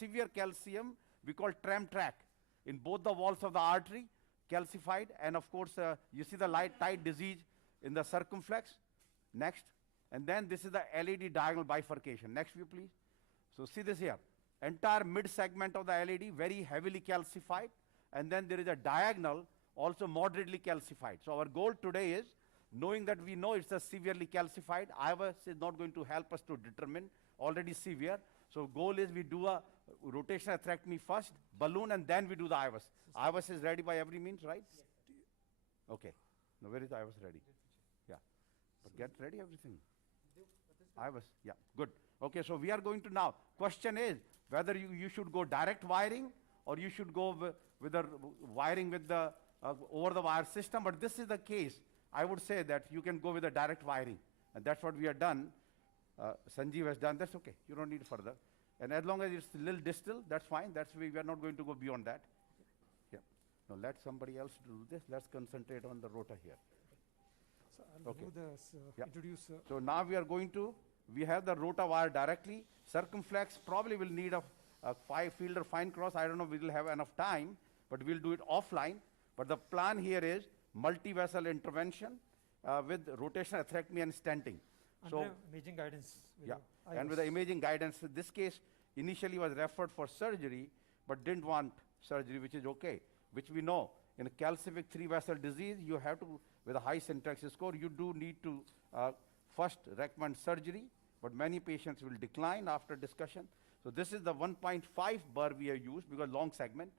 severe calcium, we call tram track, in both the walls of the artery, calcified, and of course, you see the tight disease in the circumflex. Next. And then this is the LED diagonal bifurcation. Next view, please. So see this here. Entire mid-segment of the LED, very heavily calcified. And then there is a diagonal, also moderately calcified. So our goal today is, knowing that we know it's a severely calcified, IVUS is not going to help us to determine already severe. So goal is we do a rotational atherectomy first, balloon, and then we do the IVUS. IVUS is ready by every means, right? Yes. Okay. Now where is the IVUS ready? Yeah. But get ready everything. IVUS, yeah, good. Okay, so we are going to now, question is whether you should go direct wiring or you should go with the wiring with the over the wire system, but this is the case. I would say that you can go with a direct wiring, and that's what we have done. Sanjeev has done, that's okay, you don't need further. And as long as it's a little distal, that's fine, we are not going to go beyond that. Yeah. Now let somebody else do this, let's concentrate on the rota here. So I'll do this, introduce. So now we are going to, we have the rota wire directly, circumflex probably will need a 5-fielder fine cross, I don't know if we will have enough time, but we'll do it offline. But the plan here is multi-vessel intervention with rotational atherectomy and stenting. So imaging guidance. Yeah, and with the imaging guidance, in this case, initially was referred for surgery, but didn't want surgery, which is okay, which we know. In a calcific 3-vessel disease, you have to, with a high syntax score, you do need to first recommend surgery, but many patients will decline after discussion. So this is the 1.5 burr we have used because long segment,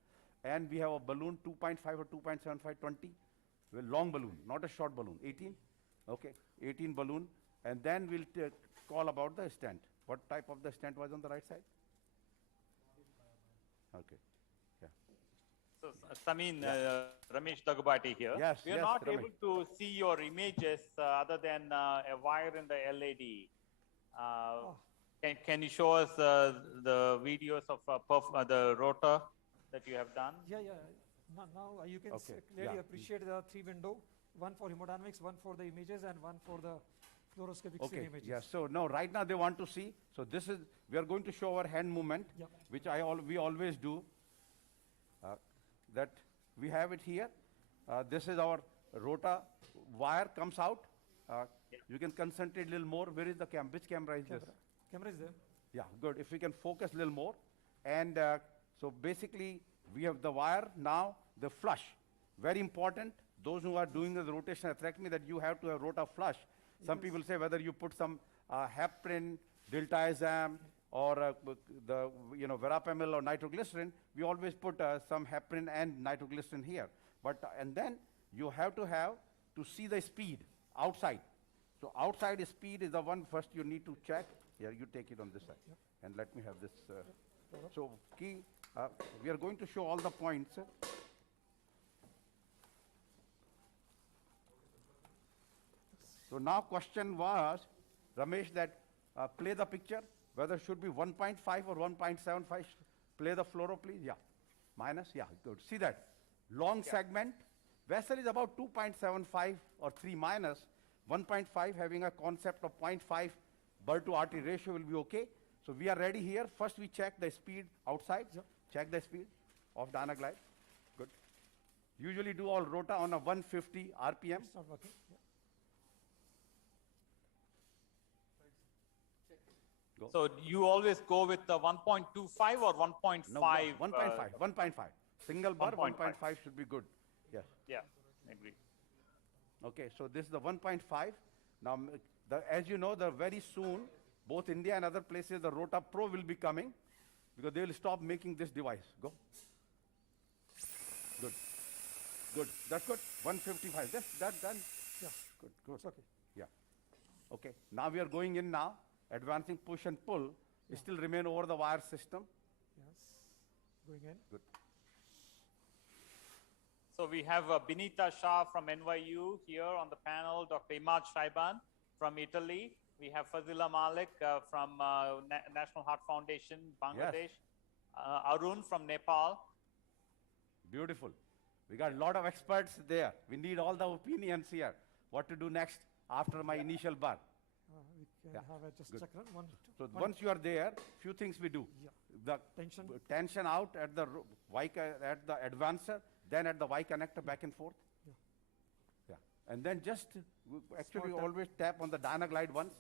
and we have a balloon 2.5 or 2.75, 20, with long balloon, not a short balloon, 18, okay, 18 balloon, and then we'll call about the stent. What type of the stent was on the right side? Okay, yeah. So Samin, Ramesh Dagubati here. Yes, we are not able to see your images other than a wire in the LED. Can you show us the videos of the rotor that you have done? Yeah. Now you can clearly appreciate the 3 window, one for hemodynamics, one for the images, and one for the fluoroscopic scene images. Yeah, so no, right now they want to see. So this is, we are going to show our hand movement, which we always do. That we have it here. This is our rota wire comes out. You can concentrate a little more. Where is the camera? Which camera is this? Camera is there. Yeah, good. If we can focus a little more. And so basically, we have the wire now, the flush. Very important. Those who are doing the rotational atherectomy, that you have to have rota flush. Some people say whether you put some heparin, diltiazem, or the verapamil or nitroglycerin, we always put some heparin and nitroglycerin here. But and then you have to see the speed outside. So outside speed is the one first you need to check. Here, you take it on this side. And let me have this. So key, we are going to show all the points. So now question was, Ramesh, that play the picture, whether it should be 1.5 or 1.75. Play the fluoro, please. Yeah. Minus. Yeah, good. See that. Long segment. Vessel is about 2.75 or 3 minus. 1.5 having a concept of 0.5 burr to artery ratio will be okay. So we are ready here. First we check the speed outside. Check the speed of Dynaglide. Good. Usually do all rota on a 150 RPM. It's not working. Go. So you always go with the 1.25 or 1.5? No, 1.5. 1.5. Single bar 1.5 should be good. Yes. Yeah, I agree. Okay, so this is the 1.5. Now, as you know, very soon, both India and other places, the Rota Pro will be coming because they will stop making this device. Go. Good. Good. That's good. 155. That's done. Yeah. Good. Good. It's okay. Yeah. Okay. Now we are going in now. Advancing push and pull. Still remain over the wire system. Yes. Going in. Good. So we have Binita Shah from NYU here on the panel, Dr. Imad Shaiban from Italy. We have Fazila Malik from National Heart Foundation, Bangladesh. Yes. Arun from Nepal. Beautiful. We got a lot of experts there. We need all the opinions here. What to do next after my initial bar. Okay, Yeah. I have just Good. check run. One, So one, once you are there, few things we do. Yeah. The Tension. tension out at the at the advancer, then at the Y connector back and forth. Yeah. Yeah. And then just actually Small tap. always tap on the Dynaglide once.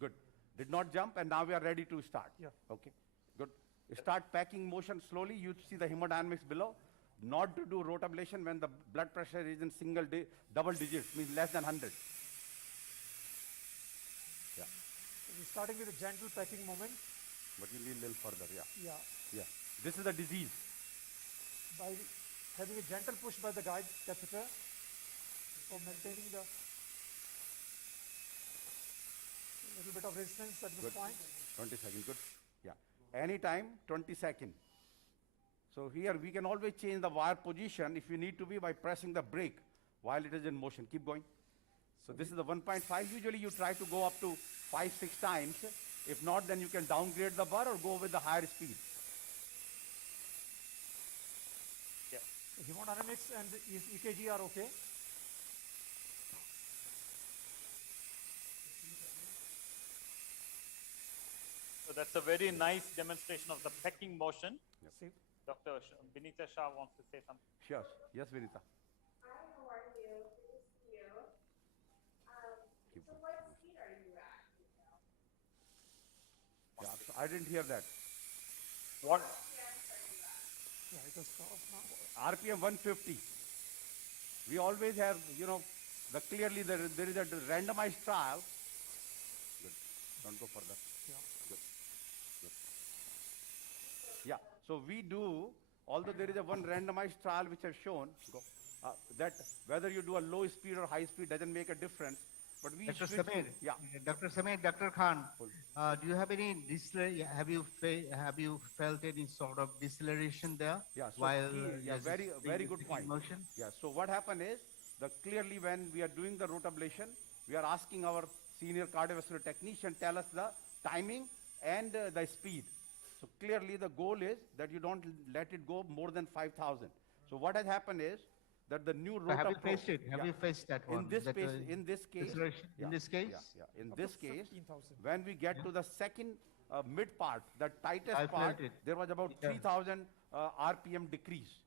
Good. Did not jump, and now we are ready to start. Yeah. Okay. Good. Start packing motion slowly. You see the hemodynamics below. Not to do rotablation when the blood pressure is in double digits, means less than 100. Yeah. We're starting with a gentle packing movement. But you need a little further. Yeah. Yeah. Yeah. This is the disease. By having a gentle push by the guide catheter for maintaining the little bit of resistance at this Good. point. 20 seconds. Good. Yeah. Anytime, 20 seconds. So here we can always change the wire position if you need to be by pressing the brake while it is in motion. Keep going. So this is the 1.5. Usually you try to go up to 5-6 times. If not, then you can downgrade the bar or go with the higher speed. Yeah. The hemodynamics and the EKG are okay. So that's a very nice demonstration of the pecking motion. See, Dr. Vinita Shah wants to say something. Sure. Yes, Vinita. Hi, how are you? Good to see you. Keep So going. what speed are you at? Yeah, so I didn't hear that. What? yeah, it has off now. RPM 150. We always have, clearly there is a randomized trial. Good. Don't go further. Yeah. Good. Good. Yeah. So we do, although there is a one randomized trial which has shown that whether you do a low speed or high speed doesn't make a difference. But we Dr. switch to- Samin, yeah. Dr. Samin, Dr. Khan, do you have any have you felt any sort of deceleration there? Yeah, so while yeah, very the good point. motion? Yeah, so what happened is clearly when we are doing the rotablation, we are asking our senior cardiovascular technician tell us the timing and the speed. So clearly the goal is that you don't let it go more than 5,000. So what has happened is that the new So have you Rota Pro- faced it? Have yeah. you faced that one? In this that, case, in this case, deceleration? yeah, In this case? yeah. In Up this to case, 15,000. when we get to the second mid part, the tightest I part, felt it. there was about Yeah. 3,000 RPM decrease.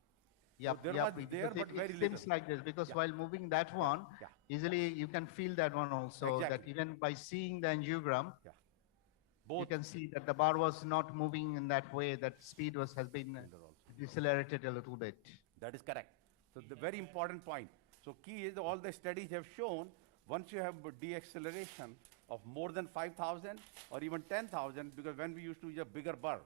Yep, there yep, was because there, but very it seems little. like this because Yeah. while moving that one, Yeah. easily you can feel that one also. That Exactly. even by seeing the angiogram, Yeah. you Both can see that the bar was not moving in that way. That speed has been decelerated a little bit. that is correct. So the very important point. So key is all the studies have shown once you have deceleration of more than 5,000 or even 10,000, because when we used to use a bigger bar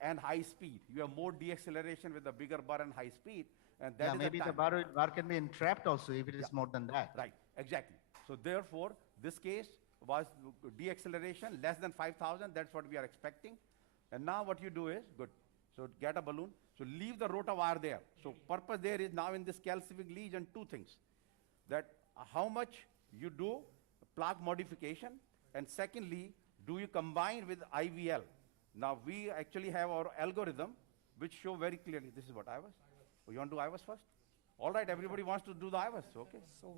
and high speed, you have more deceleration with the bigger bar and high speed, and that Yeah, is maybe the time. bar can be entrapped also if it is more than that. Right, exactly. So therefore, this case was deceleration less than 5,000. That's what we are expecting. And now what you do is, good. So get a balloon. So leave the rota wire there. So purpose there is now in this calcific lesion, two things. That how much you do plaque modification, and secondly, do you combine with IVL? Now we actually have our algorithm which show very clearly. This is what IVAS. Oh, you want to do IVAS first? All right, everybody wants to do the IVAS. Okay. So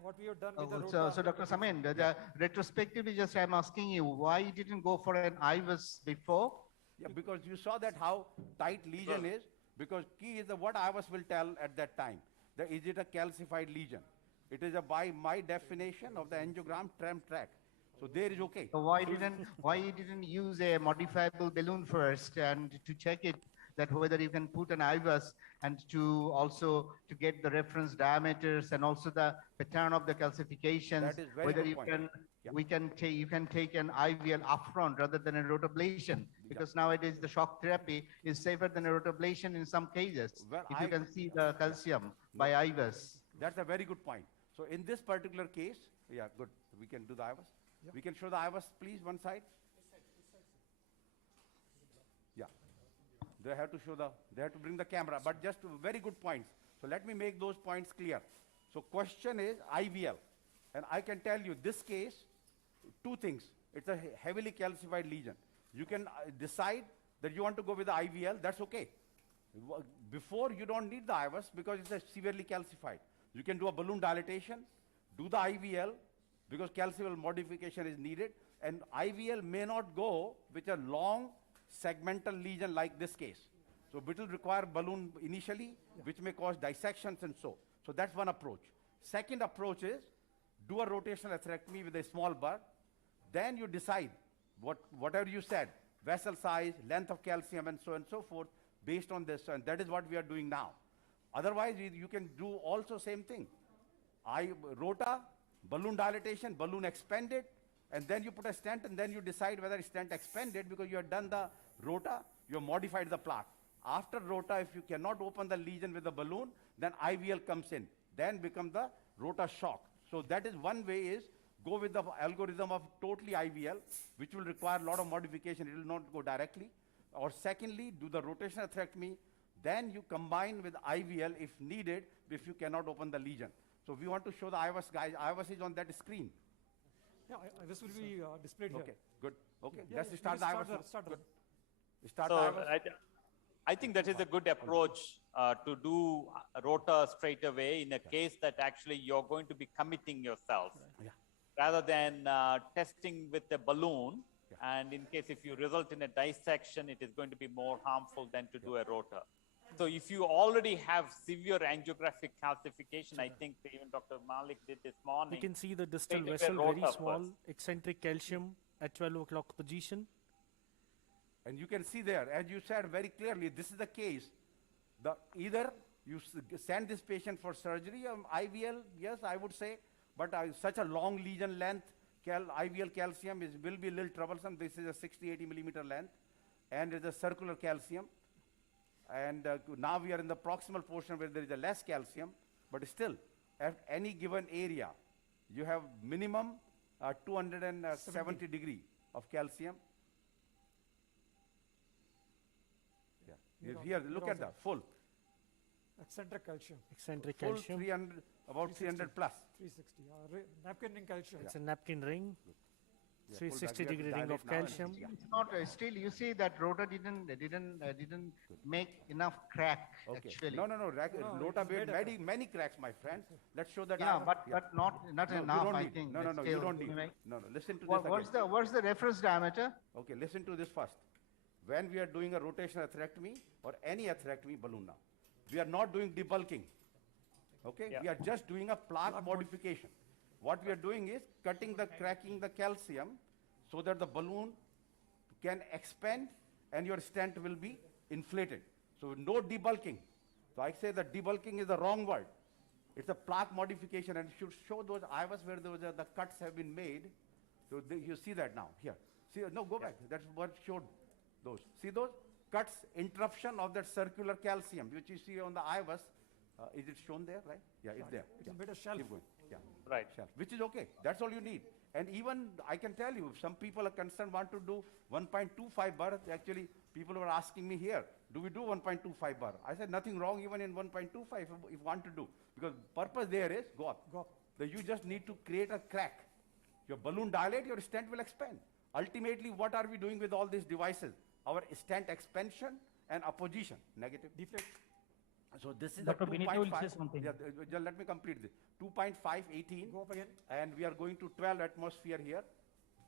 what we have done with the So, rota- so Dr. Samin, the retrospectively, just I'm asking you, why you didn't go for an IVAS before? Yeah, because you saw that how tight lesion is, because key is what IVAS will tell at that time. Is it a calcified lesion? It is by my definition of the angiogram tram track. So there is okay. So why you didn't use a modifiable balloon first and to check it that whether you can put an IVAS and to also to get the reference diameters and also the pattern of the calcifications, That is very whether good you point. can Yeah. you can take an IVL upfront rather than a rotablation, because nowadays the shock therapy is safer than a rotablation in some cases. Well, if you I- can see the calcium by IVAS. That's a very good point. So in this particular case, yeah, good. We can do the IVAS. We can show the IVAS, please, one side. Yeah. They have to bring the camera, but just very good points. So let me make those points clear. So question is IVL. And I can tell you this case, two things. It's a heavily calcified lesion. You can decide that you want to go with the IVL, that's okay. Before, you don't need the IVAS because it's a severely calcified. You can do a balloon dilatation, do the IVL, because calcified modification is needed, and IVL may not go with a long segmental lesion like this case. So it will require balloon initially, which may cause dissections and so. So that's one approach. Second approach is do a rotational atherectomy with a small burr. Then you decide whatever you said, vessel size, length of calcium, and so forth, based on this, and that is what we are doing now. Otherwise, you can do also same thing. Rota, balloon dilatation, balloon expanded, and then you put a stent, and then you decide whether stent expanded because you have done the rota, you have modified the plaque. After rota, if you cannot open the lesion with the balloon, then IVL comes in, then become the rota shock. So that is one way is go with the algorithm of totally IVL, which will require a lot of modification. It will not go directly. Or secondly, do the rotational atherectomy. Then you combine with IVL if needed, if you cannot open the lesion. So we want to show the IVUS, guys. IVUS is on that screen. Yeah, this will be displayed here. Okay, good. Okay, Yeah, let's yeah, start the IVUS. start Good. the- Start So the IVUS. I think that is a good approach to do rota straight away in a case that actually you're going to be committing yourself. Yeah. Rather than testing with a balloon, and in case if you result in a dissection, it is going to be more harmful than to do a rota. So if you already have severe angiographic calcification, I think even Dr. Malik did this morning. You can see the distal Take a vessel rota very small, first. eccentric calcium at 12 o'clock position. And you can see there, as you said very clearly, this is the case. Either you send this patient for surgery, IVL, yes, I would say, but such a long lesion length, IVL calcium will be a little troublesome. This is a 60-80 millimeter length, and it's a circular calcium. And now we are in the proximal portion where there is a less calcium, but still, at any given area, you have minimum 270 degree of calcium. Here, look at the full. Eccentric calcium, Eccentric Full calcium. 300, about 300 plus. 360. Napkin ring calcium. It's a napkin ring. Yeah, full 360 back. We have to degree ring dilate of now and- calcium. yeah. It's not, still you see that rota didn't make enough crack Okay. actually. No. No, Rota it's made made many cracks, my friend. Let's show that. Yeah, IVUS. but not No, you enough, don't I need. think. No, but you still, don't need. anyway. No, listen to What, this again. what's the reference diameter? Okay, listen to this first. When we are doing a rotational atherectomy or any atherectomy balloon now, we are not doing debulking. Okay, Yeah. we are just doing a plaque modification. What we are doing is cracking the calcium so that the balloon can expand and your stent will be inflated. So no debulking. So I say that debulking is the wrong word. It's a plaque modification, and should show those IVUS where the cuts have been made. So you see that now here. See, no, go back. That's what showed those. See those cuts, interruption of that circular calcium, which you see on the IVUS. Is it shown there, right? Yeah, it's there. It's Yeah. a bit of shelf. Keep going. Yeah. Right. Shelf, which is okay. That's all you need. And even I can tell you, some people are concerned want to do 1.25 bar. Actually, people were asking me here, do we do 1.25 bar? I said nothing wrong even in 1.25 if you want to do, because purpose there is go up. Go up. That you just need to create a crack. Your balloon dilate, your stent will expand. Ultimately, what are we doing with all these devices? Our stent expansion and apposition, negative. Deflect. So this is Dr. a Benito will 2.5. say something. Yeah, just let me complete this. 2.5, 18. Go up again. And we are going to 12 atmosphere here.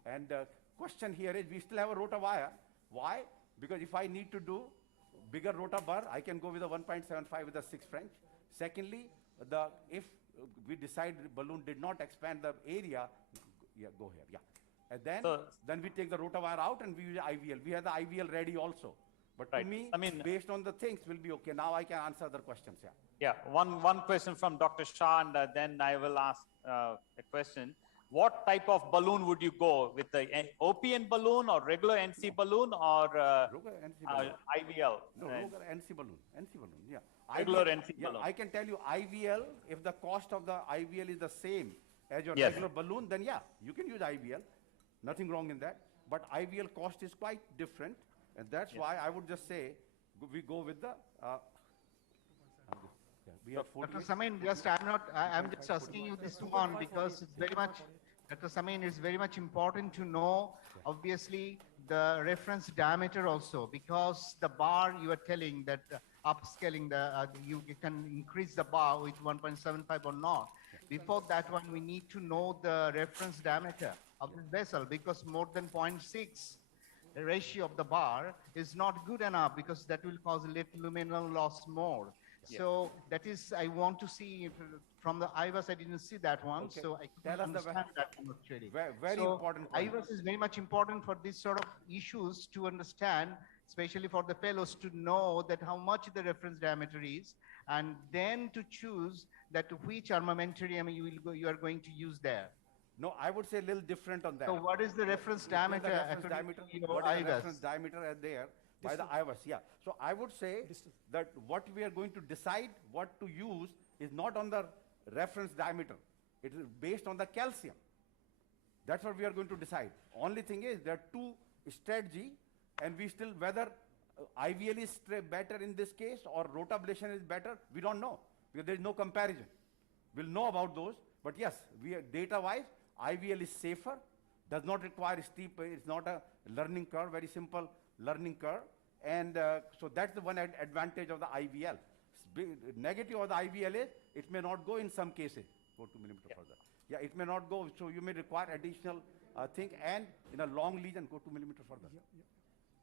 And question here is, we still have a rota wire. Why? Because if I need to do bigger rota bar, I can go with a 1.75 with a 6 French. Secondly, if we decide the balloon did not expand the area, yeah, go here, yeah. And then we take the rota wire out and we use IVL. We have the IVL ready also. But Right. to me, I mean, based on the things, will be okay. Now I can answer other questions, yeah. Yeah, one question from Dr. Shah, and then I will ask a question. What type of balloon would you go with, the OPN balloon or regular NC balloon or Roga NC balloon. IVL? No, Roga NC balloon, yeah. Regular IVL, NC yeah, balloon. I can tell you IVL, if the cost of the IVL is the same as your Yes. regular balloon, then yeah, you can use IVL. Nothing wrong in that. But IVL cost is quite different. And that's why I would just say, we go with the, we have Dr. 48. Samin, I'm just asking you this one because it's very much, Dr. Samin, it's very much important to know, obviously, the reference diameter also, because the bar you are telling that upscaling, you can increase the bar with 1.75 or not. before that one, we need to know the reference diameter of the vessel, because more than 0.6 ratio of the bar is not good enough, because that will cause left luminal loss more. Yes. So that is, I want to see if, from the IVAS, I didn't see that one, Okay. so I Tell couldn't us the understand that one actually. very So important point. IVAS is very much important for these sort of issues to understand, especially for the fellows to know that how much the reference diameter is, and then to choose that which armamentarium you are going to use there. No, I would say a little different on that. So what is the reference What is diameter? the reference according diameter? to your What is the IVAS? reference diameter there by the IVAS? Yeah. So I would say that what we are going to decide what to use is not on the reference diameter. It is based on the calcium. That's what we are going to decide. Only thing is there are two strategy, and we still whether IVL is better in this case or rotablation is better, we don't know, because there is no comparison. We'll know about those, but yes, we are data-wise, IVL is safer, does not require steep, it's not a learning curve, very simple learning curve, and so that's the one advantage of the IVL. Negative of the IVL is, it may not go in some cases, go 2 millimeter further. Yeah, it may not go, so you may require additional thing, and in a long lesion, go 2 millimeter further.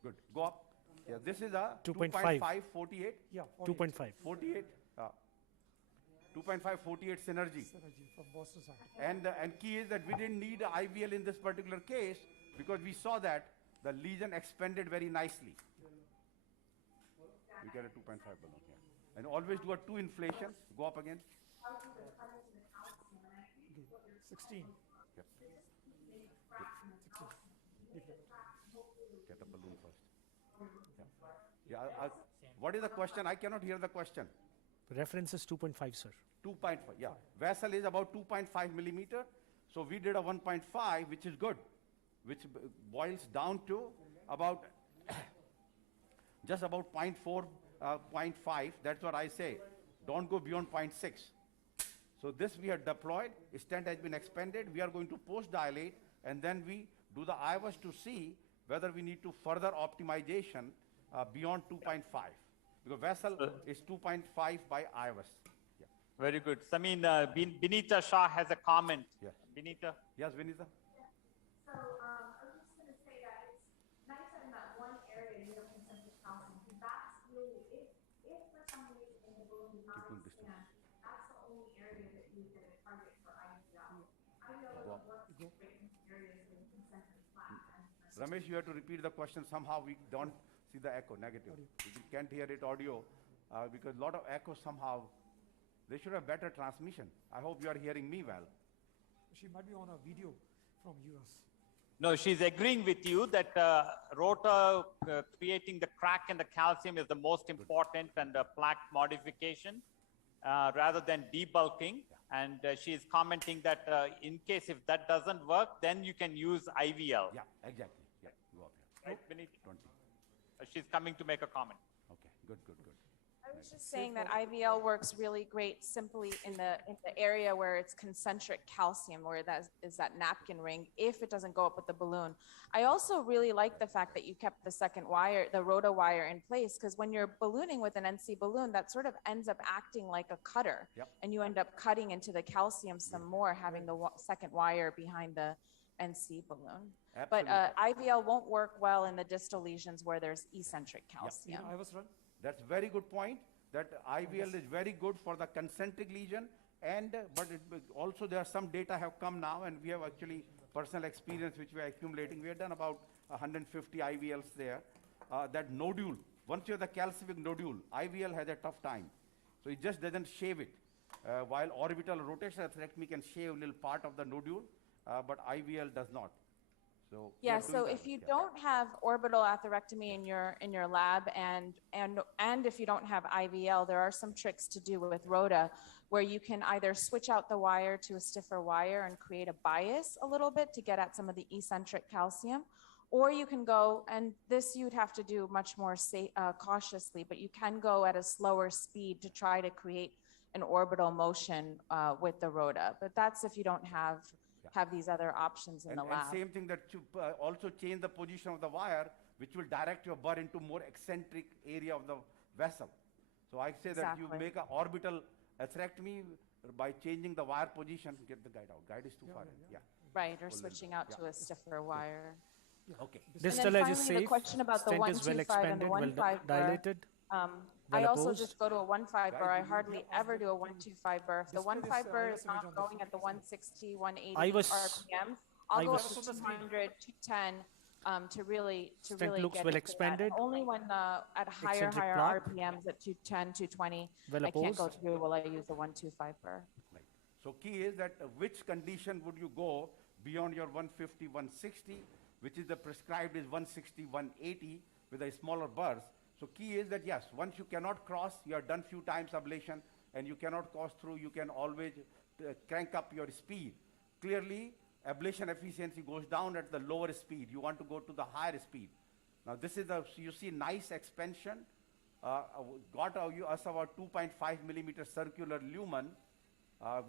Good, go up. Yeah, this is a 2.5. 48. Yeah, 2.5. 48. 2.5 48 synergy. Synergy from Boston side. And key is that we didn't need a IVL in this particular case because we saw that the lesion expanded very nicely. We get a 2.5 balloon here. And always do a 2 inflations. Go up again. Okay. 16. Yep. Get a balloon first. Yeah. What is the question? I cannot hear the question. Reference is 2.5, sir. 2.5, yeah. Vessel is about 2.5 millimeter. So we did a 1.5, which is good, which boils down to about just about 0.4, 0.5. That's what I say. Don't go beyond 0.6. So this we have deployed. Stent has been expanded. We are going to post dilate, and then we do the IVAS to see whether we need to further optimization beyond 2.5. Because vessel is 2.5 by IVAS. Yeah. Very good. Samin, Binita Shah has a comment. Yes. Binita? Yes, Vinita? So I was just going to say that it's nice that in that one area you have concentric calcium. Because that's really, if for some reason in the balloon you not expand, that's the only area that you can target for IVL. IVL doesn't work great in areas with concentric plaque. Ramesh, you have to repeat the question. Somehow we don't see the echo, negative. We can't hear it audio because a lot of echo somehow. They should have better transmission. I hope you are hearing me well. She might be on a video from US. No, she's agreeing with you that rotor creating the crack in the calcium is the most important and plaque modification rather than debulking. And she's commenting that in case if that doesn't work, then you can use IVL. Yeah, exactly. Yeah, go up here. Right, Binita? 20. She's coming to make a comment. Okay, good. I was just saying that IVL works really great simply in the area where it's concentric calcium, where that is that napkin ring, if it doesn't go up with the balloon. I also really like the fact that you kept the second wire, the rota wire in place, because when you're ballooning with an NC balloon, that sort of ends up acting like a cutter. Yep. And you end up cutting into the calcium some more, having the second wire behind the NC balloon. Absolutely. But IVL won't work well in the distal lesions where there's eccentric calcium. I was run. That's very good point. That IVL is very good for the concentric lesion, and but also there are some data have come now, and we have actually personal experience which we are accumulating. We have done about 150 IVLs there. That nodule, once you have the calcific nodule, IVL has a tough time. So it just doesn't shave it. While orbital rotational atherectomy can shave a little part of the nodule, but IVL does not. So Yeah, so if you don't have orbital atherectomy in your lab and if you don't have IVL, there are some tricks to do with rota where you can either switch out the wire to a stiffer wire and create a bias a little bit to get at some of the eccentric calcium, or you can go, and this you'd have to do much more cautiously, but you can go at a slower speed to try to create an orbital motion with the rota. But that's if you don't have these other options in the lab. And same thing that you also change the position of the wire, which will direct your burr into more eccentric area of the vessel. So I say that you Exactly. make an orbital atherectomy by changing the wire position, get the guide out. Guide is too far in. Yeah. Right, or Pull switching them. out to a stiffer wire. Okay. Distal then edge is finally, the safe. question about the Stent is well 125 and the expanded, well 1.5 burr. dilated. I well also opposed. just go to a 1.5 burr. I Guys, hardly ever do a 1.25 burr. If the Display this, 1.5 burr IVUS is image not on the going screen. at the 160, 180 IVUS RPM, I'll go IVUS up to 200, 210 to really Stent looks get well into expanded. that. Only when at higher Eccentric plaque. RPMs at 210, 220, Well I can't go opposed. through. Will I use the 1.25 burr? Right. So key is that which condition would you go beyond your 150, 160, which is the prescribed is 160, 180 with a smaller burst. So key is that yes, once you cannot cross, you are done few times ablation and you cannot cross through, you can always crank up your speed. Clearly, ablation efficiency goes down at the lower speed. You want to go to the higher speed. Now this is the, so you see nice expansion, got us about 2.5 millimeter circular lumen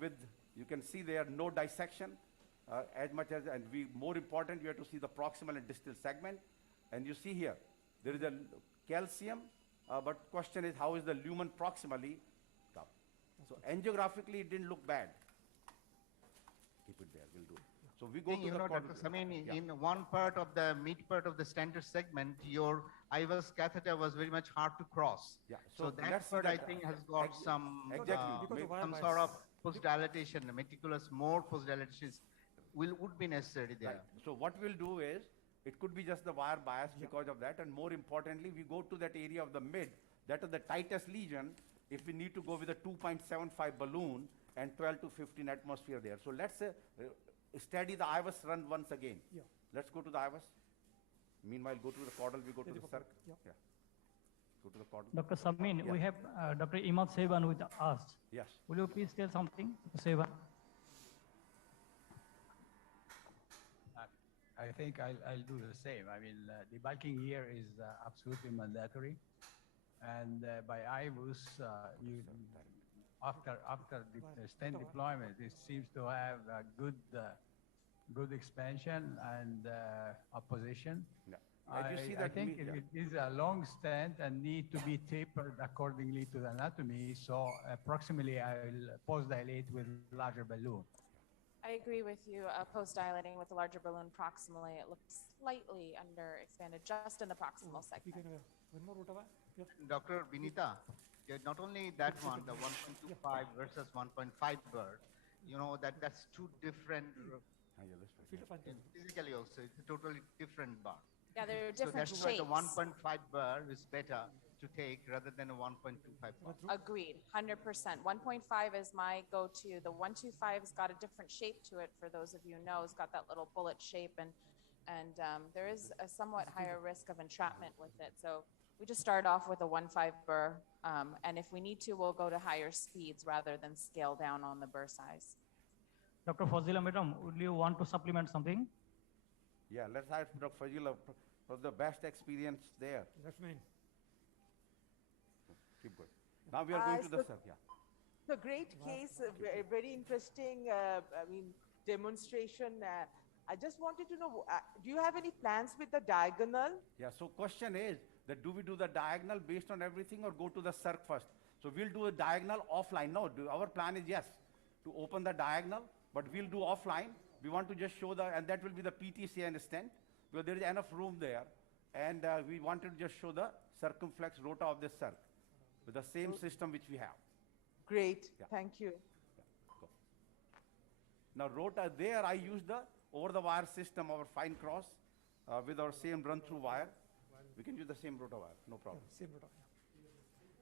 with, you can see there no dissection as much as, and more important, you have to see the proximal and distal segment. And you see here, there is a calcium, but question is how is the lumen proximally? So angiographically, it didn't look bad. Keep it there, we'll do it. So we go to the Dr. Samin, in one part of the mid part of the standard segment, your IVUS catheter was very much hard to cross. Yeah. So that part I think has got some some sort of post dilatation, meticulous more post dilatations would be necessary there. Right. So what we'll do is, it could be just the wire bias because of that, and more importantly, we go to that area of the mid, that is the tightest lesion, if we need to go with a 2.75 balloon and 12 to 15 atmosphere there. So let's study the IVUS run once again. Yeah. Let's go to the IVUS. Meanwhile, go to the caudal, we go to the circ. Yeah. Yeah. Go to the caudal. Dr. Samin, Yeah. we have Dr. 𝐆𝐫𝐞𝐞𝐿 with us. Yes. Will you please tell something, Dr. 𝐆𝐫𝐞𝐿? I think I'll do the same. I mean, debulking here is absolutely mandatory. And by IVUS, after the stent deployment, it seems to have a good expansion and opposition. Yeah. And you see that I think it is a long stent and need to be tapered accordingly to the anatomy. So approximately, I will post-dilate with larger balloon. I agree with you. Post-dilating with a larger balloon proximally, it looks slightly underexpanded just in the proximal segment. One more rotavar. Yeah. Dr. Vinita, not only that one, the 1.25 versus 1.5 burr, you know, that's two different, physically also, it's a totally different bar. Yeah, they're different so that's shapes. why the 1.5 burr is better to take rather than a 1.25 burr. Agreed, 100%. 1.5 is my go-to. The 1.25's got a different shape to it. For those of you who know, it's got that little bullet shape, and there is a somewhat higher risk of entrapment with it. So we just start off with a 1.5 burr, and if we need to, we'll go to higher speeds rather than scale down on the burr size. Dr. Fazila, madam, would you want to supplement something? Yeah, let's have Dr. Fazila for the best experience there. That's mine. Keep going. Now we are going to the circ. Yeah. So great case, very interesting, demonstration. I just wanted to know, do you have any plans with the diagonal? Yeah, so question is that do we do the diagonal based on everything or go to the circ first? So we'll do a diagonal offline. No, our plan is yes, to open the diagonal, but we'll do offline. We want to just show and that will be the PTC and stent, because there is enough room there. And we wanted to just show the circumflex rota of this circ with the same system which we have. Great, Yeah. thank you. Yeah, go. Now rota there, I use the over-the-wire system, our fine cross, with our same run-through wire. We can use the same rota wire, no problem. Same rotavar.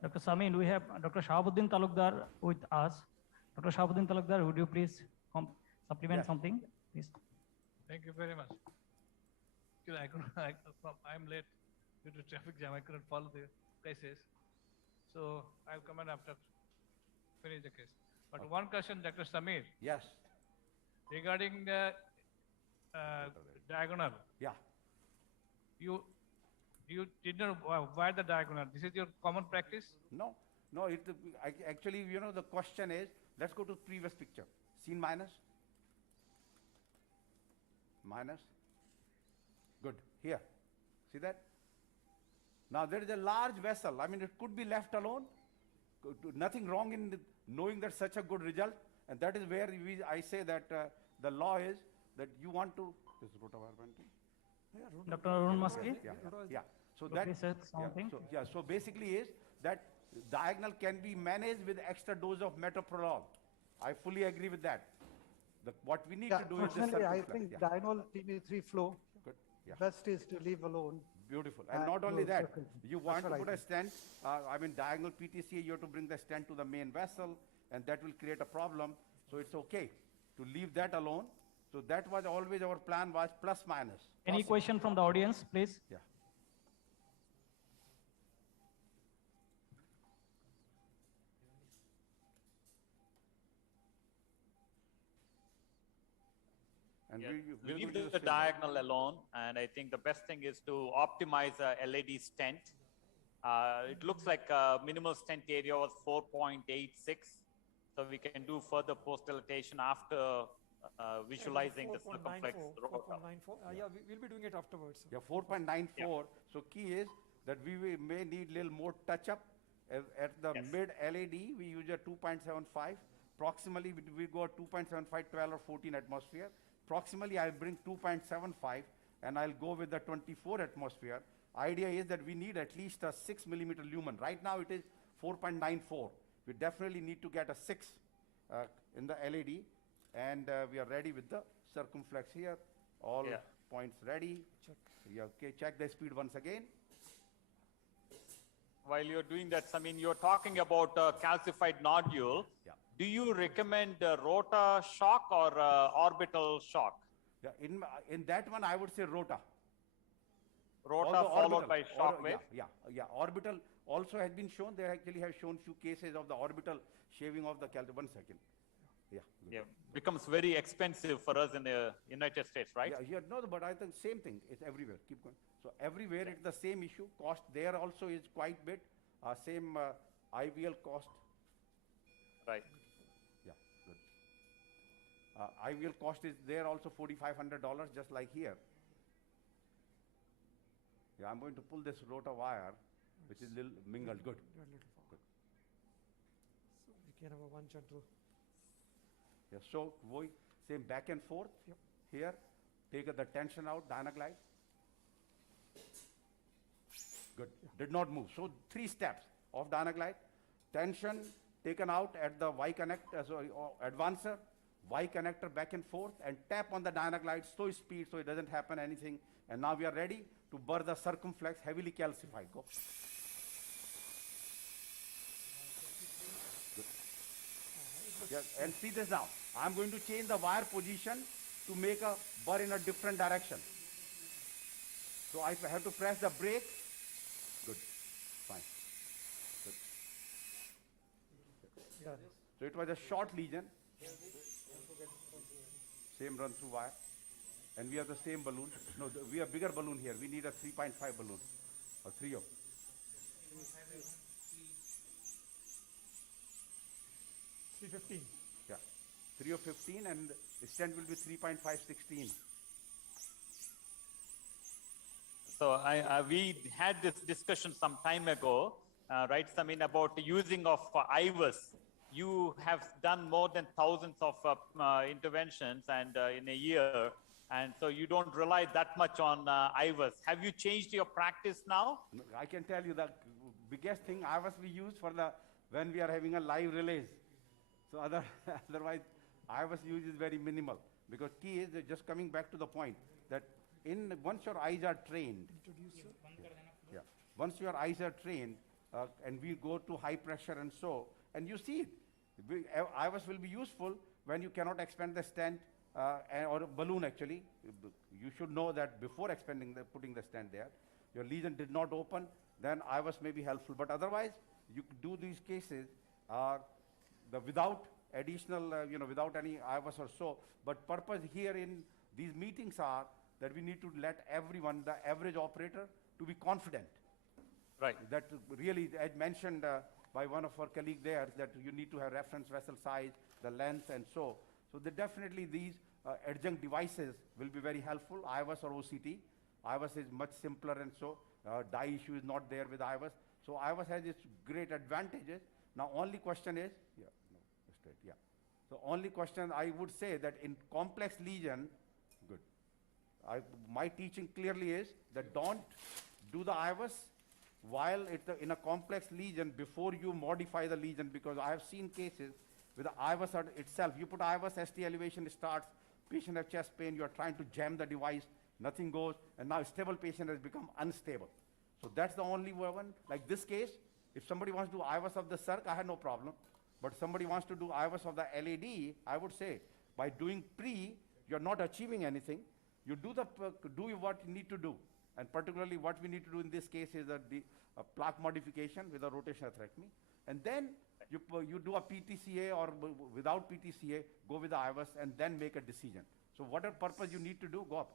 Dr. Samin, we have Dr. Shahabuddin Talukdar with us. Dr. Shahabuddin Talukdar, would you please supplement something, please? Thank you very much. I'm late due to traffic jam. I couldn't follow the cases. So I'll come in after finish the case. But Okay. one question, Dr. Samin, Yes. regarding the diagonal. Yeah. You did not wire the diagonal. This is your common practice? No, actually, you know, the question is, let's go to previous picture. Scene minus. Minus. Good. Here. See that? Now there is a large vessel. I mean, it could be left alone, nothing wrong in knowing that such a good result, and that is where I say that the law is that you want to. Is rotawire banting? Dr. Arun Maski? Yeah. So Okay, that sir, something. So basically is that diagonal can be managed with extra dose of metoprolol. I fully agree with that. What we need to do is this Fortunately, I circumflex. think diagonal TB3 flow, Good. Yeah. best is to leave alone. Beautiful. And not only no that, circle. you That's want to what I put a think. stent, diagonal PTCA, you have to bring the stent to the main vessel, and that will create a problem. So it's okay to leave that alone. So that was always our plan, was plus minus. Any Possible. question from the audience, please? Yeah. And Yeah, we'll leave go to the same. diagonal alone, and I think the best thing is to optimize a LAD stent. It looks like minimal stent area was 4.86, so we can do further post-dilatation after visualizing the circumflex rota. 4.94. Yeah, we'll be doing it afterwards. Yeah, 4.94. So key is that we may need little more touch-up. At the mid LAD, we use a 2.75. Proximally, we go 2.75, 12 or 14 atmosphere. Proximally, I'll bring 2.75, and I'll go with the 24 atmosphere. Idea is that we need at least a 6 millimeter lumen. Right now, it is 4.94. We definitely need to get a 6 in the LAD, and we are ready with the circumflex here. All points ready. Yeah, okay, check the speed once again. While you're doing that, Samin, you're talking about calcified nodule. Yeah. Do you recommend rota shock or orbital shock? Yeah, in that one, I would say rota. Rota Although followed orbital, by shock wave? Yeah. Orbital also has been shown. They actually have shown few cases of the orbital shaving of the calcium. 1 second. Yeah. Good. Yeah, becomes very expensive for us in the United States, right? Yeah, no, but I think same thing. It's everywhere. Keep going. So everywhere it's the same issue. Cost there also is quite bit. Same IVL cost. Right. Yeah, good. IVL cost is there also $4,500, just like here. Yeah, I'm going to pull this rota wire, which is little mingled. Good. You're a little far. Good. So we can have a one gentle. Yeah, so we same back and forth. Yep. Here, take the tension out, dynaglide. Good. Did not move. So 3 steps of dynaglide. Tension taken out at the Y connect, advancer, Y connector back and forth, and tap on the dynaglide slow speed so it doesn't happen anything. And now we are ready to burr the circumflex heavily calcified. Go. Good. Yeah, and see this now. I'm going to change the wire position to make a burr in a different direction. So I have to press the brake. Good. Fine. Good. Done. So it was a short lesion. Same run through wire. And we have the same balloon. No, we have bigger balloon here. We need a 3.5 balloon. Or 3 of. 315. Yeah. 3 of 15 and the stent will be 3.516. So we had this discussion some time ago, right, Samin, about the using of IVUS. You have done more than thousands of interventions and in a year, and so you don't rely that much on IVUS. Have you changed your practice now? I can tell you the biggest thing IVUS we use for when we are having a live release. So otherwise, IVUS use is very minimal, because key is just coming back to the point that once your eyes are trained, once your eyes are trained, and we go to high pressure and you see it. IVUS will be useful when you cannot expand the stent or a balloon actually. You should know that before putting the stent there, your lesion did not open, then IVUS may be helpful. But otherwise, you could do these cases without additional, without any IVUS or so. But purpose here in these meetings are that we need to let everyone, the average operator, to be confident. Right. That really, as mentioned by one of our colleagues there, that you need to have reference vessel size, the length, and so. So definitely these adjunct devices will be very helpful, IVUS or OCT. IVUS is much simpler, and so dye issue is not there with IVUS. So IVUS has its great advantages, Now, only question is, straight, So only question I would say that in complex lesion, good. My teaching clearly is that don't do the IVUS while it's in a complex lesion before you modify the lesion, because I have seen cases with the IVUS itself. You put IVUS, ST elevation starts, patient has chest pain, you are trying to jam the device, nothing goes, and now stable patient has become unstable. So that's the only one. Like this case, if somebody wants to do IVUS of the circ, I have no problem. But somebody wants to do IVUS of the LAD, I would say, by doing pre, you're not achieving anything. You do what you need to do. And particularly what we need to do in this case is the plaque modification with a rotational atherectomy. And then you do a PTCA or without PTCA, go with the IVUS and then make a decision. So whatever purpose you need to do, go up.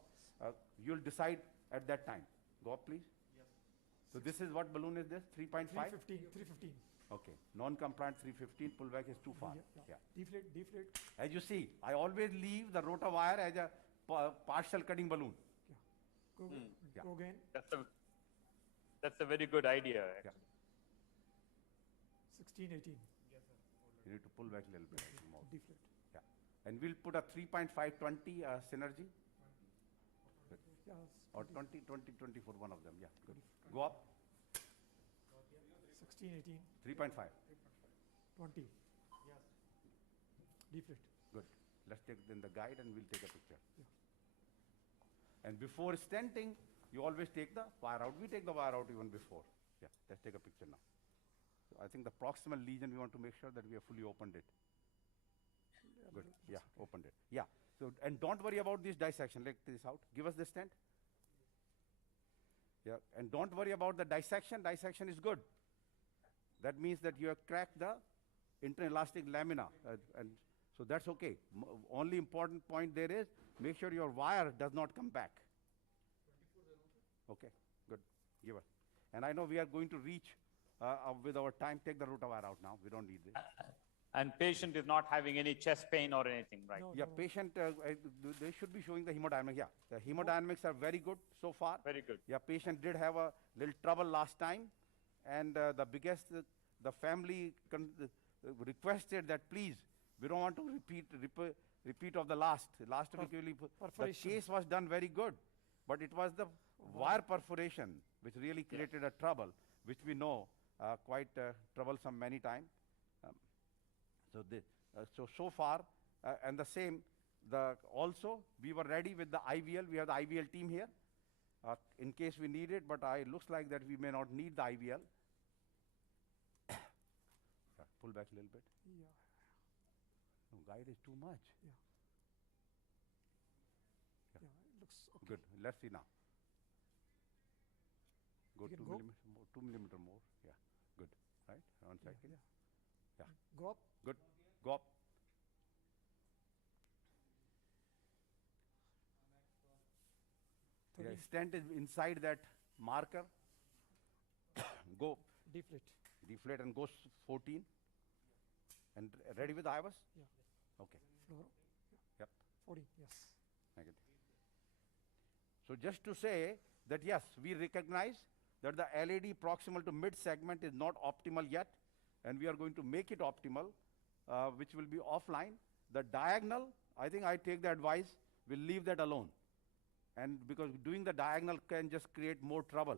You'll decide at that time. Go up, please. Yes. So this is what balloon is this? 3.5? 315. Okay. Non-compliant 315, pullback is too far. Yeah. Deflate. As you see, I always leave the rota wire as a partial cutting balloon. Go again. That's a very good idea. Yeah. 16, 18. Yes, sir. You need to pull back a little bit more. Deflate. Yeah. And we'll put a 3.520 synergy. Yes. Or 20, 24, one of them. Yeah, good. Go up. 16, 18. 3.5. 20. Yes. Deflate. Good. Let's take then the guide and we'll take a picture. Yeah. And before stenting, you always take the wire out. We take the wire out even before. Yeah, let's take a picture now. So I think the proximal lesion, we want to make sure that we have fully opened it. Good. Yeah, opened it. Yeah. So, and don't worry about this dissection. Let this out. Give us the stent. Yeah. And don't worry about the dissection. Dissection is good. That means that you have cracked the interelastic lamina. And so that's okay. Only important point there is, make sure your wire does not come back. Okay, good. Give us. And I know we are going to reach with our time. Take the rota wire out now. We don't need this. And patient is not having any chest pain or anything, right? No, patient, they should be showing the hemodynamics. Yeah, the hemodynamics are very good so far. Very good. Yeah, patient did have a little trouble last time. And the the family requested that please, we don't want to repeat of the last. Last week, the case was done very good. But it was the wire perforation which really created a trouble, which we know quite troublesome many times. So far, and the same, also we were ready with the IVL. We have the IVL team here in case we need it, but it looks like that we may not need the IVL. Pull back a little bit. Yeah. No, guide is too much. Yeah. Yeah, it looks okay. Good. Let's see now. Go 2 go? millimeter more. 2 millimeter more. Yeah. Good. Right. 1 second. Yeah. Go up. Good. Go up. Yeah, stent is inside that marker. Go. Deflate and go 14. And ready with IVUS? Yeah. Okay. Fluoro. Yep. 14. Yes. Negative. So just to say that yes, we recognize that the LAD proximal to mid segment is not optimal yet, and we are going to make it optimal, which will be offline. The diagonal, I think I take the advice, we'll leave that alone. And because doing the diagonal can just create more trouble.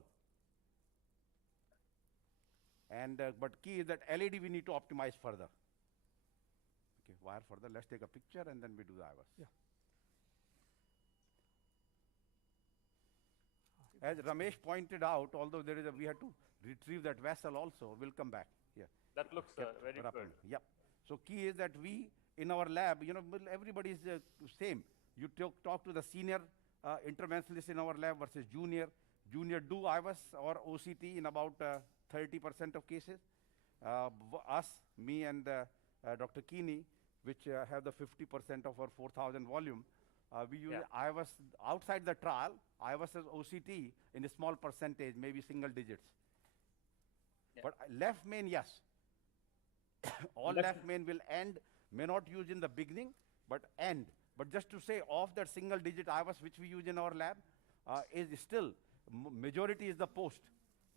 And but key is that LAD we need to optimize further. Okay, wire further. Let's take a picture and then we do the IVUS. Yeah. As Ramesh pointed out, although we had to retrieve that vessel also, we'll come back. Yeah. That looks very good. Yep. So key is that we, in our lab, everybody is same. You talk to the senior interventionalist in our lab versus junior. Junior do IVUS or OCT in about 30% of cases. Us, me and Dr. Keeney, which have the 50% of our 4,000 volume, we use IVUS outside the trial. IVUS as OCT in a small percentage, maybe single digits. Yeah. But left main, yes. All left main will end, may not use in the beginning, but end. But just to say, of that single digit IVUS which we use in our lab, is still, majority is the post,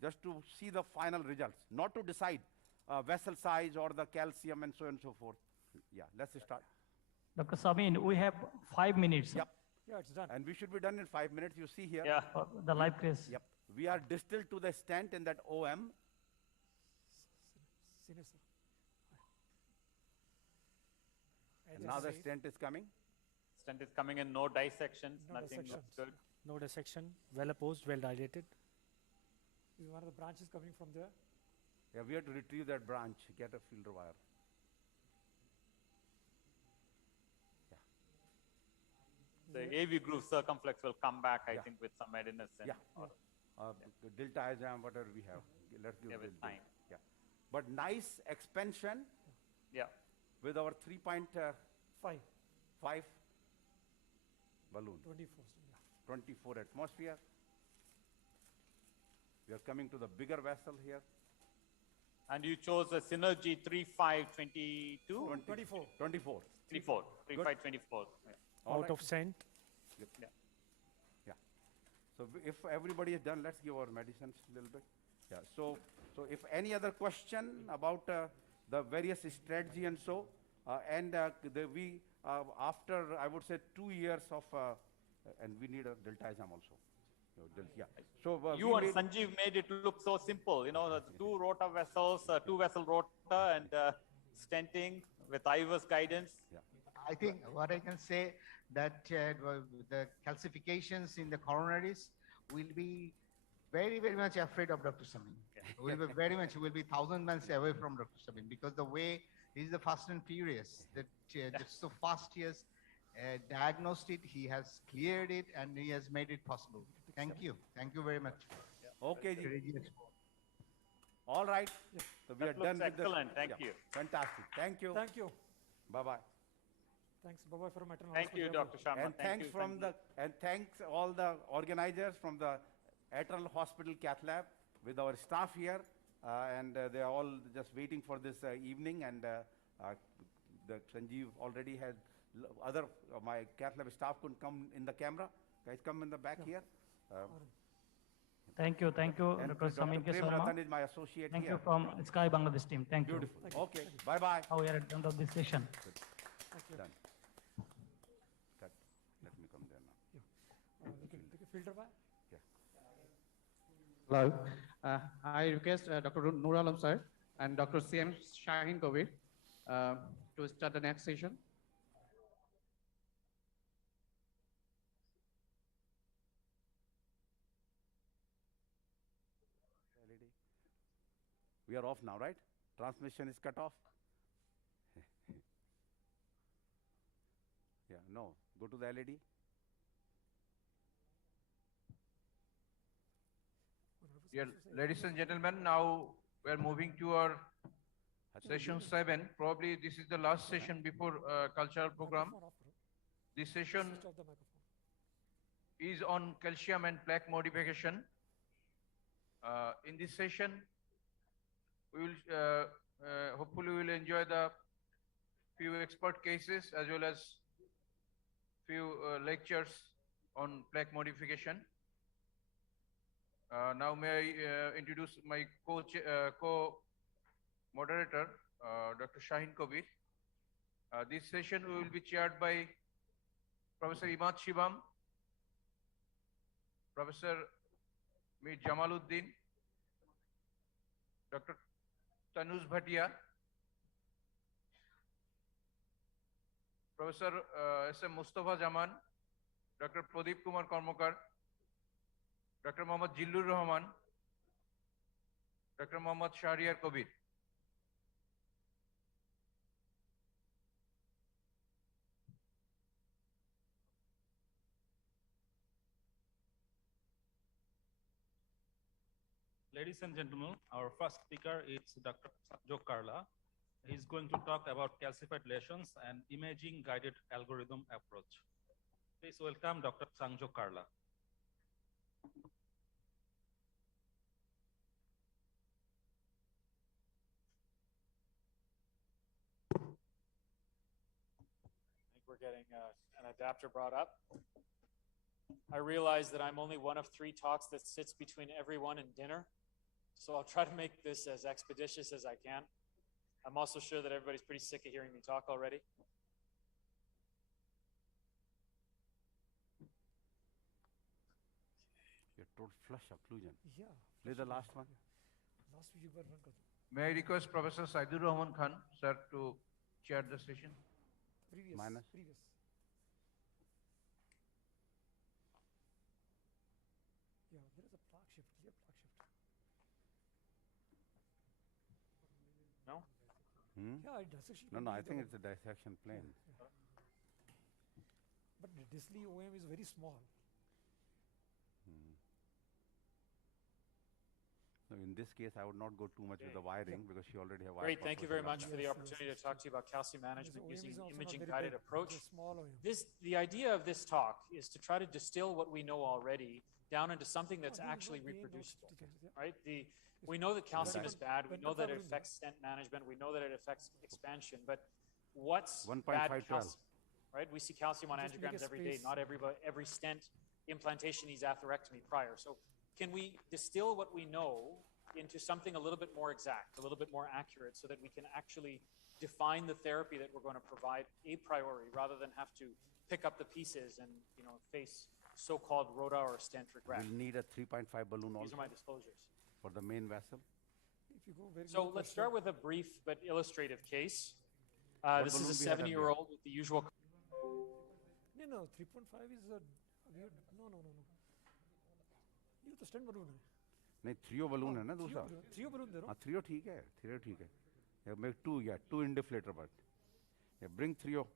just to see the final results, not to decide. vessel size or the calcium and so on and so forth. Yeah, let's start. Dr. Samin, we have 5 minutes. Yep. Yeah, it's done. And we should be done in 5 minutes. You see here. Yeah. The live case. Yep. We are distal to the stent in that OM. Senior, sir. And now the stent is coming. Stent is coming in, no dissections, No nothing looks dissections. good. No dissection, well opposed, well dilated. Is one of the branches coming from there? Yeah, we have to retrieve that branch, get a filter wire. The AV groove circumflex will come back, I Yeah. think, with some readiness. Yeah. The diaphragm, whatever we have. Let's give Yeah, it with time. Yeah. But nice expansion Yeah. with our 3.5 5. balloon. 24. Yeah. 24 atmosphere. We are coming to the bigger vessel here. And you chose a Synergy 3522? 24. 24. 34. 3524. Yeah. All Out right. of scent. Good. Yeah. Yeah. So if everybody is done, let's give our medicines a little bit. Yeah. So if any other question about the various strategy and so, after I would say 2 years of, and we need a diltiazem also. Yeah. So You and Sanjeev made it look so simple. You know, the 2 rota vessels, 2 vessel rota, and stenting with IVUS guidance. Yeah. I think what I can say that the calcifications in the coronaries will be very, very much afraid of Dr. Samin. Will be very much, will be 1,000 miles away from Dr. Samin because the way he's the fast and furious, that just so fast he has diagnosed it, he has cleared it, and he has made it possible. Thank you. Thank you very much. Okay. Courageous. All right. So we are done with this. Excellent. Thank you. Fantastic. Thank you. Thank you. Bye-bye. Thanks. Bye-bye from Eternal Thank you, Hospital. Dr. Sharma. And Thank thanks you, from Sanjeev. thanks all the organizers from the Eternal Hospital Cath Lab with our staff here, and they are all just waiting for this evening. And the Sanjeev already has other my Cath Lab staff couldn't come in the camera. Guys, come in the back here. Thank you, And Dr. Samin K. Prem Sharma. Ratan is my associate Thank here. you from SCAI Bangladesh team. Thank you. Beautiful. Okay. Bye-bye. Now we are at the end of this session. Thank you. Done. Cut. Let me come there now. Take a filter by. Hello. I request Dr. Nur Alam sir and Dr. CM Shahin Kovic to start the next session. We are off now, right? Transmission is cut off. Yeah, no. Go to the LED. Dear ladies and gentlemen, now we are moving to our session 7. Probably this is the last session before cultural program. This session is on calcium and plaque modification. In this session, we will hopefully we will enjoy the few expert cases as well as few lectures on plaque modification. Now may I introduce my co-moderator, Dr. Shahin Kovic. This session will be chaired by Professor 𝐆𝐫𝐞𝐞𝐿, Professor Mir Jamaluddin, Dr. Tanuj Bhatia, Professor S.M. Mustafa Jaman, Dr. Pradeep Kumar Karmakar, Dr. Mohammad Jillur Rahman, Dr. Mohammad Shahriar Kabir. Ladies and gentlemen, our first speaker is Dr. Sanjeev Karla. He's going to talk about calcified lesions and imaging guided algorithm approach. Please welcome Dr. Sanjeev Karla. I think we're getting an adapter brought up. I realize that I'm only one of 3 talks that sits between everyone and dinner. So I'll try to make this as expeditious as I can. I'm also sure that everybody's pretty sick of hearing me talk already. Your total flush occlusion. Yeah. Play the last one. Last week you were run kar. May I request Professor Saidur Rahman Khan, sir, to chair the session? Previous. Minus. Previous. Yeah, there is a plaque shift, clear plaque shift. No? Yeah, dissection. No, can no, be I the think one. it's a dissection plane. Yeah. But the distally OM is very small. So in this case, I would not go too much with the wiring because she already have Great, wire thank you very much for the opportunity to talk to you about calcium management using imaging-guided approach. The idea of this talk is to try to distill what we know already down into something that's actually reproducible, right? We know that calcium is bad. We know that it affects stent management. We know that it affects expansion. But what's bad calcium, right? We see calcium on angiograms every day. Not every stent implantation needs atherectomy prior. So can we distill what we know into something a little bit more exact, a little bit more accurate, so that we can actually define the therapy that we're going to provide a priori, rather than have to pick up the pieces and face so-called rota or stent regret? We'll need a 3.5 balloon also. These are my disclosures. For the main vessel. If you go very So let's start with a brief but illustrative case. This is a balloon we have 7-year-old with the usual. No, 3.5 is a no. ये तो stand balloon है. नहीं threo balloon है ना दूसरा. Threo balloon दे रहा हूँ. हाँ थ्रियो ठीक है. Yeah, make two, yeah, two indiflator but. Yeah, bring thrio.